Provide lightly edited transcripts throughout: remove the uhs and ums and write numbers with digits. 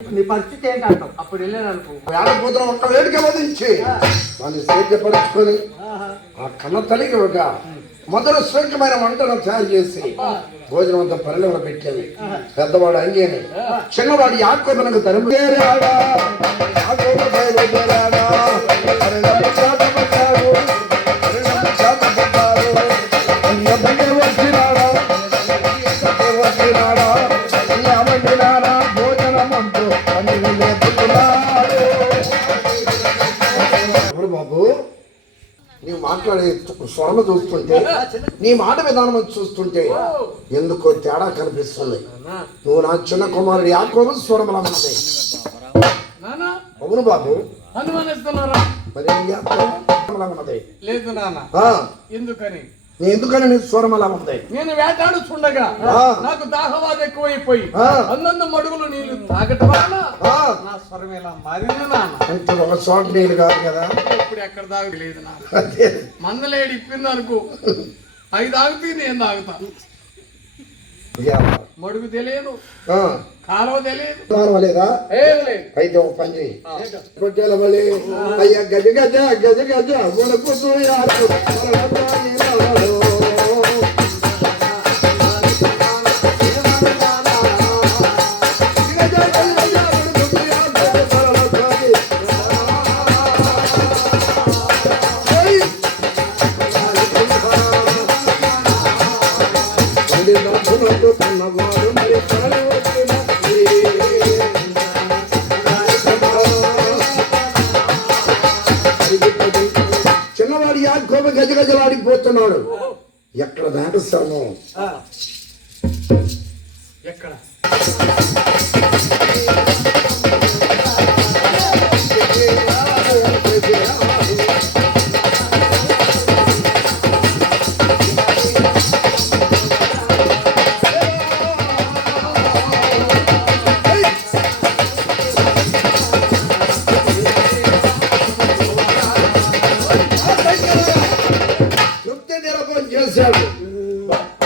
నీ పరిస్థితి ఏంటంటావు? అప్పుడు వెళ్ళాను అనుకో ఏడపోతున్న ఒక్క వేడికి వదిలించి దాన్ని సేద్యపరుచుకొని ఆ కన్న తల్లికి ఒక మొదలు శ్రేష్టమైన వంటను తయారు చేసి భోజనం అంతా పరిణంలో పెట్టేది. పెద్దవాడు అంగేని చిన్నవాడు యాకోబునకు తరుమురాడా బాబు నీవు మాట్లాడే స్వరము చూస్తుంటే నీ మాట విధానం చూస్తుంటే ఎందుకో తేడా కనిపిస్తుంది. నువ్వు నా చిన్న కుమారుడు యాకోబు స్వరములా ఉన్నది. అవును బాబు, అనుమానిస్తున్నారా? మరి ఉన్నది లేదు నాన్న. ఎందుకని నీ స్వరం అలా ఉంది? నేను వేటాడుచుండగా నాకు దాహవాద ఎక్కువైపోయి అన్నందు మడుగులు నీళ్లు తాగటం వలన నా స్వరం ఇలా మారింది నాన్న. అంటే ఒక చోట నీళ్ళు కాదు కదా, ఇప్పుడు ఎక్కడ తాగలేదు నాన్న. మందలేడు ఇప్పింది అనుకో, అవి తాగితే నేను తాగుతా. మడుగు తెలియదు, కాలువ తెలియదు లేదా? అయితే ఒక పని చేయి, పొట్టేల మళ్ళీ అయ్యా గజ గజ గజ గజ చిన్నవాడు యాకోబు గజగజలాడిపోతున్నాడు. ఎక్కడ దాటిస్తాను? ఎక్కడ చేశాడు.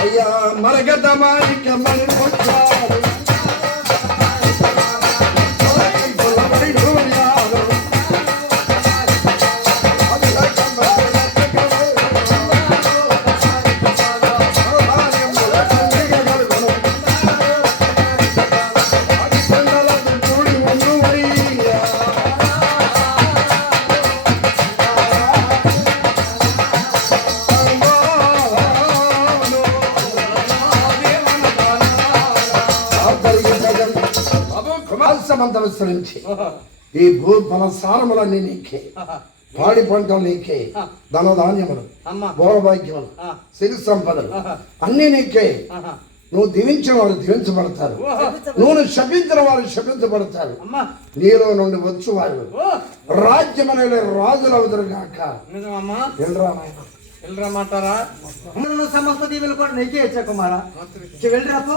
అయ్యా మరగదమానిక మరికొచ్చాడు విస్తరించి ఈ భూ ఫలసారములన్నీ నీకే, పాడి పంటలు నీకే, ధనధాన్యములు, భోగభాగ్యములు, సిరి సంపదలు అన్ని నీకే. నువ్వు దీవించిన వారు దీవించబడతారు, నువ్వు శపించిన వారు శపించబడతారు. నీలో నుండి వచ్చు వారు రాజ్యమనే రాజులు అవుతారుగాక. వెళ్ళరామంటారా? సమస్త దీవులు కూడా నీకే ఇచ్చా కుమారా, వెళ్ళరాపు.